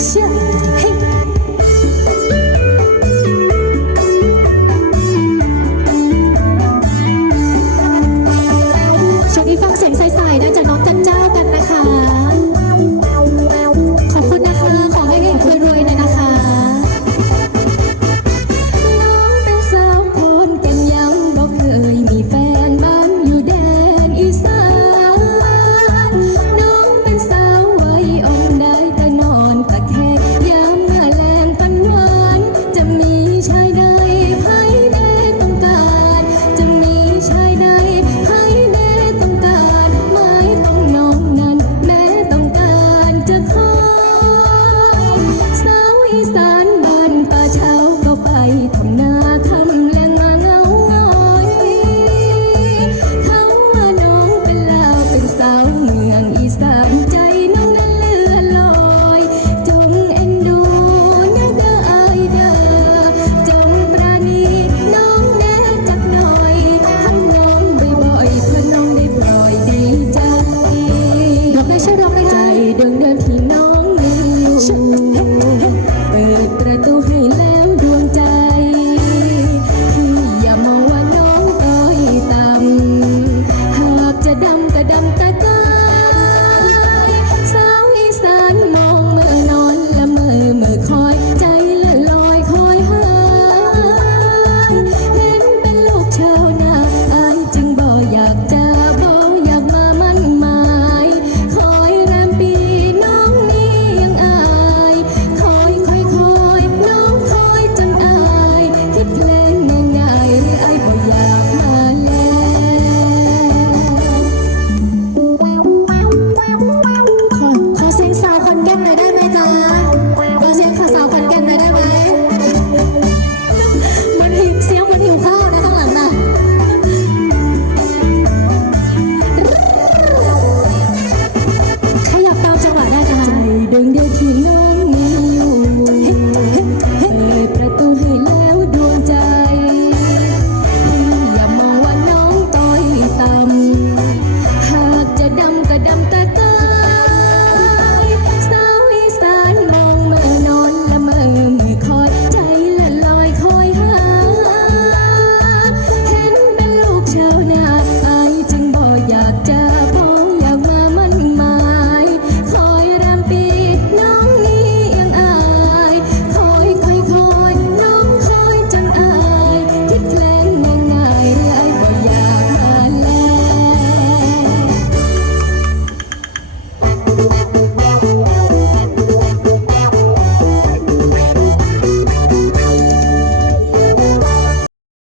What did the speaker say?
线